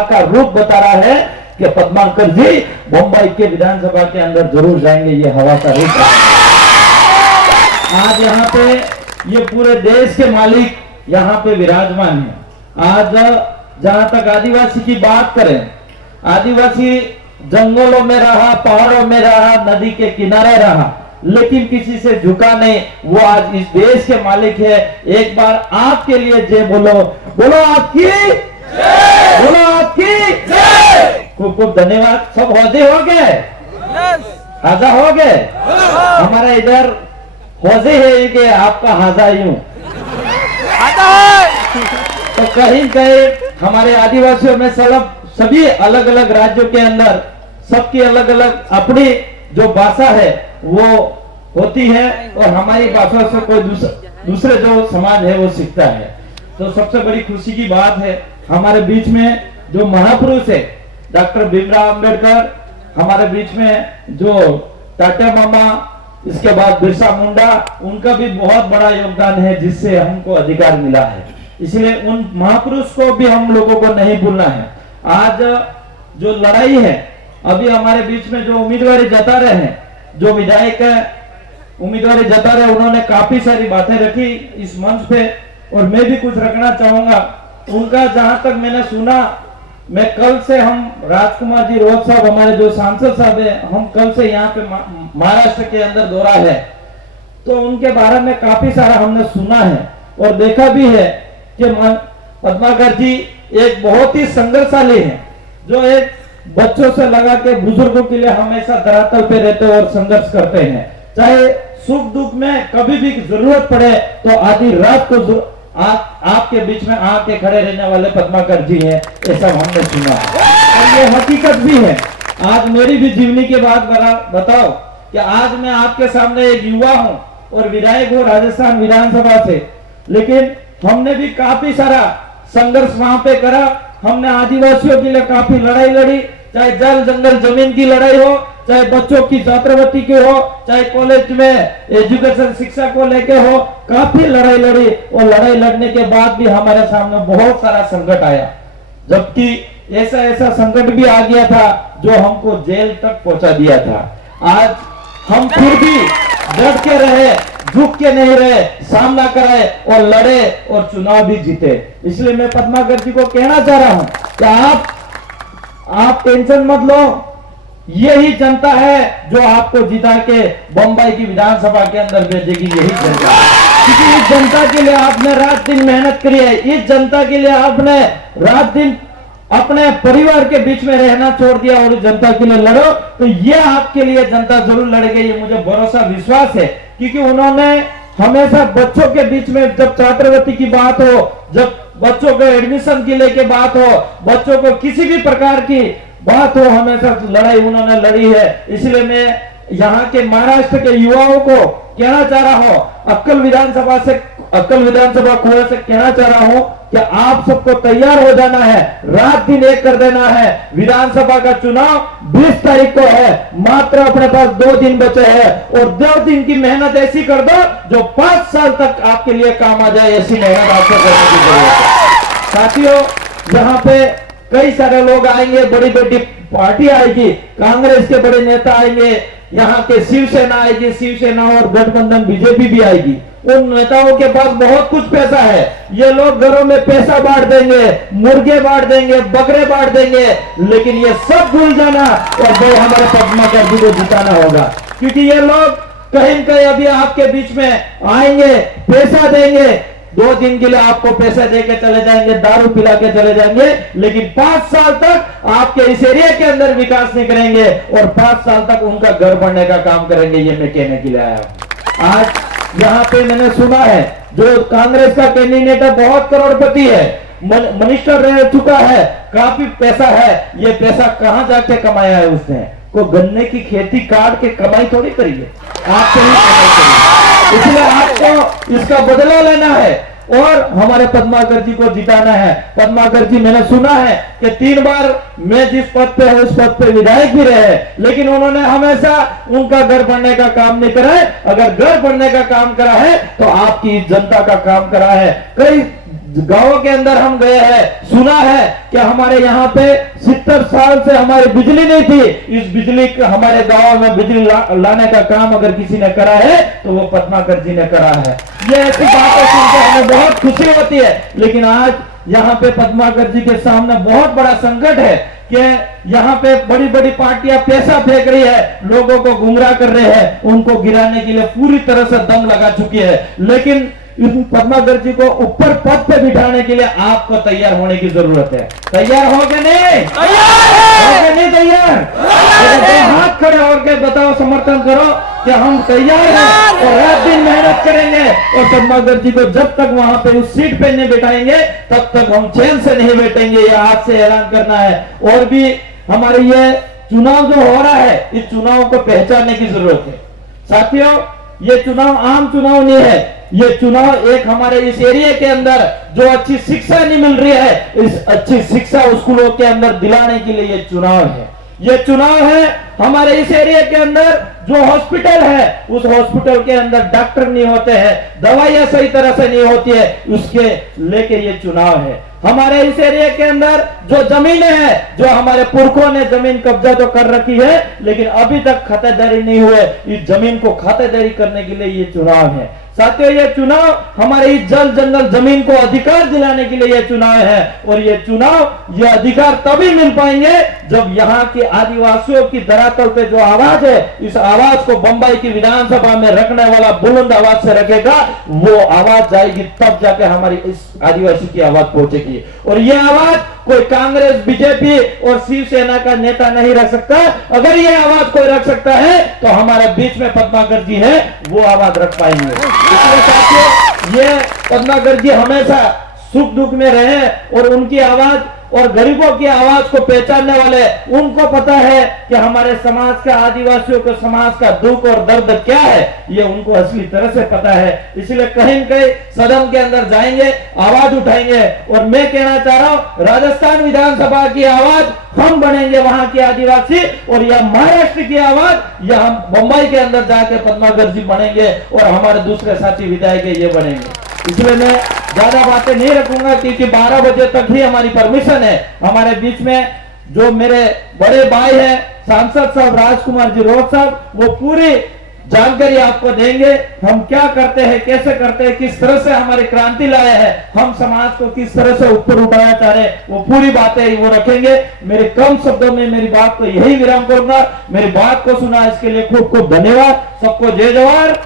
का रूप बता रहा है कि पद्माकर जी मुंबई के विधानसभा के अंदर जरूर जाएंगे। ये हवा का रूप है। आज यहाँ पे ये पूरे देश के मालिक यहाँ पे विराजमान है। आज जहां तक आदिवासी की बात करें, आदिवासी जंगलों में रहा, पहाड़ों में रहा, नदी के किनारे रहा, लेकिन किसी से झुका नहीं। वो आज इस देश के मालिक है। एक बार आपके लिए जय बोलो, बोलो आपकी, बोलो आपकी। खूब खूब धन्यवाद। सब हौजे हो गए, हाजा हो गए। हमारा इधर हौजे है कि आपका हाजा यूं तो कहीं कहीं हमारे आदिवासियों में सभी अलग अलग राज्यों के अंदर सबकी अलग अलग अपनी जो भाषा है वो होती है, और हमारी भाषा से कोई दूसरे जो समाज है वो सीखता है। तो सबसे बड़ी खुशी की बात है हमारे बीच में जो महापुरुष है डॉक्टर भीमराव अंबेडकर, हमारे बीच में जो टाटा मामा, इसके बाद बिरसा मुंडा, उनका भी बहुत बड़ा योगदान है जिससे हमको अधिकार मिला है। इसलिए उन महापुरुष को भी हम लोगों को नहीं भूलना है। आज जो लड़ाई है, अभी हमारे बीच में जो उम्मीदवारी जता रहे हैं, जो विधायक उम्मीदवारी जता रहे, उन्होंने काफी सारी बातें रखी इस मंच पे, और मैं भी कुछ रखना चाहूंगा उनका। जहां तक मैंने सुना, मैं कल से हम राजकुमार जी रोहत साहब, हमारे जो सांसद साहब है, हम कल से यहाँ पे महाराष्ट्र के अंदर दौरा है, तो उनके बारे में काफी सारा हमने सुना है और देखा भी है कि पद्माकर जी एक बहुत ही संघर्षशाली है, जो एक बच्चों से लगा के बुजुर्गों के लिए हमेशा धरातल पे रहते और संघर्ष करते हैं। चाहे सुख दुख में कभी भी जरूरत पड़े तो आधी रात को आपके बीच में आके खड़े रहने वाले पद्माकर जी हैं, ऐसा हमने सुना है और ये हकीकत भी है। आज मेरी भी जीवनी की बात बताओ कि आज मैं आपके सामने एक युवा हूं और विधायक हूं राजस्थान विधानसभा से, लेकिन हमने भी काफी सारा संघर्ष वहां पे करा। हमने आदिवासियों के लिए काफी लड़ाई लड़ी, चाहे जल जंगल जमीन की लड़ाई हो, चाहे बच्चों की छात्रवृत्ति की हो, चाहे कॉलेज में एजुकेशन शिक्षा को लेके हो, काफी लड़ाई लड़ी। और लड़ाई लड़ने के बाद भी हमारे सामने बहुत सारा संकट आया, जबकि ऐसा ऐसा संकट भी आ गया था जो हमको जेल तक पहुंचा दिया था। आज हम फिर भी डट के रहे, झुक के नहीं रहे, सामना कराए और लड़े और चुनाव भी जीते। इसलिए मैं पद्माकर जी को कहना चाह रहा हूं कि आप टेंशन मत लो, यही जनता है जो आपको जिता के बंबई की विधानसभा के अंदर भेजेगी। यही जनता, क्योंकि इस जनता के लिए आपने रात दिन मेहनत करी है, इस जनता के लिए आपने रात दिन अपने परिवार के बीच में रहना छोड़ दिया और जनता के लिए लड़ो, तो ये आपके लिए जनता जरूर लड़ेगी, ये मुझे भरोसा विश्वास है। क्योंकि उन्होंने हमेशा बच्चों के बीच में जब छात्रवृत्ति की बात हो, जब बच्चों को एडमिशन के लिए बात हो, बच्चों को किसी भी प्रकार की बात हो, हमेशा लड़ाई उन्होंने लड़ी है। इसलिए मैं यहाँ के महाराष्ट्र के युवाओं को कहना चाह रहा हूँ, अक्कल विधानसभा खोल से कहना चाह रहा हूँ कि आप सबको तैयार हो जाना है, रात दिन एक कर देना है। विधानसभा का चुनाव 20 तारीख को है, मात्र अपने पास 2 दिन बचे हैं, और 2 दिन की मेहनत ऐसी कर दो जो 5 साल तक आपके लिए काम आ जाए। ऐसी मेहनत आपको करने की जरूरत है। साथियों, यहाँ पे कई सारे लोग आएंगे, बड़ी बड़ी पार्टी आएगी, कांग्रेस के बड़े नेता आएंगे, यहाँ के शिवसेना आएगी, शिवसेना और गठबंधन बीजेपी भी आएगी। उन नेताओं के पास बहुत कुछ पैसा है, ये लोग घरों में पैसा बांट देंगे, मुर्गे बांट देंगे, बकरे बांट देंगे, लेकिन ये सब भूल जाना और वो हमारे पद्माकर जी को जिताना होगा। क्योंकि ये लोग कहीं कहीं अभी आपके बीच में आएंगे, पैसा देंगे, 2 दिन के लिए आपको पैसे देके चले जाएंगे, दारू पिला के चले जाएंगे, लेकिन 5 साल तक आपके इस एरिया के अंदर विकास नहीं करेंगे और 5 साल तक उनका घर बनने का काम करेंगे। ये मैं कहने के लिए आया। आज यहाँ पे मैंने सुना है जो कांग्रेस का कैंडिडेट है, बहुत करोड़पति है, मिनिस्टर रह चुका है, काफी पैसा है। ये पैसा कहां जाके कमाया है उसने? को गन्ने की खेती काट के कमाई थोड़ी करी है, आपसे ही कमाई करी। इसलिए आपको इसका बदला लेना है और हमारे पद्माकर जी को जिताना है। पद्माकर जी, मैंने सुना है कि 3 बार मैं जिस पद पे हूं उस पद पे विधायक भी रहे, लेकिन उन्होंने हमेशा उनका घर बनने का काम नहीं करा है। अगर घर बनने का काम करा है तो आपकी जनता का काम करा है। कई गांवों के अंदर हम गए हैं, सुना है कि हमारे यहाँ पे 70 साल से हमारी बिजली नहीं थी। इस बिजली हमारे गांव में बिजली लाने का काम अगर किसी ने करा है तो वो पद्माकर जी ने करा है। ये ऐसी बातें सुनकर हमें बहुत खुशी होती है। लेकिन आज यहाँ पे पद्माकर जी के सामने बहुत बड़ा संकट है कि यहाँ पे बड़ी बड़ी पार्टियां पैसा फेंक रही है, लोगों को गुमराह कर रहे हैं, उनको गिराने के लिए पूरी तरह से दम लगा चुकी है। लेकिन पद्माकर जी को ऊपर पद पे बिठाने के लिए आपको तैयार होने की जरूरत है। तैयार हो के नहीं? नहीं तैयार? हाथ खड़े होकर बताओ, समर्थन करो कि हम तैयार हैं और रात दिन मेहनत करेंगे और पद्माकर जी को जब तक वहां पे उस सीट पे नहीं बैठाएंगे तब तक हम चैन से नहीं बैठेंगे। ये आज से ऐलान करना है। और भी हमारे ये चुनाव जो हो रहा है, इस चुनाव को पहचानने की जरूरत है। साथियों, ये चुनाव आम चुनाव नहीं है। ये चुनाव एक हमारे इस एरिया के अंदर जो अच्छी शिक्षा नहीं मिल रही है, इस अच्छी शिक्षा स्कूलों के अंदर दिलाने के लिए ये चुनाव है। ये चुनाव है हमारे इस एरिया के अंदर जो हॉस्पिटल है, उस हॉस्पिटल के अंदर डॉक्टर नहीं होते हैं, दवाइयां सही तरह से नहीं होती है, उसके लेके ये चुनाव है। हमारे इस एरिया के अंदर जो जमीन है, जो हमारे पुरखों ने जमीन कब्जा तो कर रखी है लेकिन अभी तक खातेदारी नहीं हुए, इस जमीन को खातेदारी करने के लिए ये चुनाव है। साथियों, ये चुनाव हमारे इस जल जंगल जमीन को अधिकार दिलाने के लिए ये चुनाव है। और ये चुनाव, ये अधिकार तभी मिल पाएंगे जब यहाँ के आदिवासियों की धरातल पे जो आवाज है, इस आवाज को बंबई की विधानसभा में रखने वाला बुलंद आवाज से रखेगा, वो आवाज जाएगी, तब जाके हमारी इस आदिवासी की आवाज पहुंचेगी। और ये आवाज कोई कांग्रेस, बीजेपी और शिवसेना का नेता नहीं रख सकता। अगर ये आवाज कोई रख सकता है तो हमारे बीच में पद्माकर जी है, वो आवाज रख पाएंगे। इसलिए साथियों, ये पद्माकर जी हमेशा सुख दुख में रहे और उनकी आवाज और गरीबों की आवाज को पहचानने वाले, उनको पता है कि हमारे समाज का, आदिवासियों के समाज का दुख और दर्द क्या है, ये उनको असली तरह से पता है। इसलिए कहीं न कहीं सदन के अंदर जाएंगे, आवाज उठाएंगे। और मैं कहना चाह रहा हूं, राजस्थान विधानसभा की आवाज हम बनेंगे, वहां के आदिवासी, और यह महाराष्ट्र की आवाज या हम मुंबई के अंदर जाकर पद्माकर जी बनेंगे और हमारे दूसरे साथी विधायक ये बनेंगे। इसलिए मैं ज्यादा बातें नहीं रखूंगा क्योंकि 12 बजे तक ही हमारी परमिशन है। हमारे बीच में जो मेरे बड़े भाई हैं, सांसद साहब राजकुमार जी रोड साहब, वो पूरी जानकारी आपको देंगे। हम क्या करते हैं, कैसे करते हैं, किस तरह से हमारी क्रांति लाए हैं, हम समाज को किस तरह से ऊपर उठाना चाह रहे हैं, वो पूरी बातें वो रखेंगे। मेरे कम शब्दों में मेरी बात को यही विराम करूंगा। मेरी बात को सुना इसके लिए खूब खूब धन्यवाद। सबको जय जवाहर।